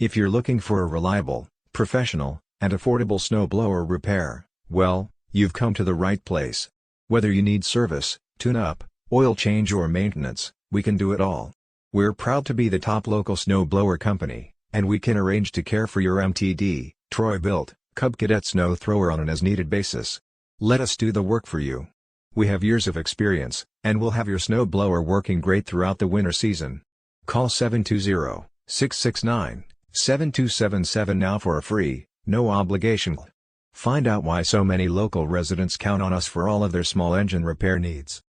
If you're looking for a reliable, professional, and affordable snowblower repair, well, you've come to the right place. Whether you need service, tune-up, oil change or maintenance, we can do it all. We're proud to be the top local snowblower company, and we can arrange to care for your MTD, Troy-built, Cub Cadet snow thrower on an as-needed basis. Let us do the work for you. We have years of experience, and we'll have your snowblower working great throughout the winter season. Call 720-669-7277 now for a free, no-obligation. Find out why so many local residents count on us for all of their small engine repair needs.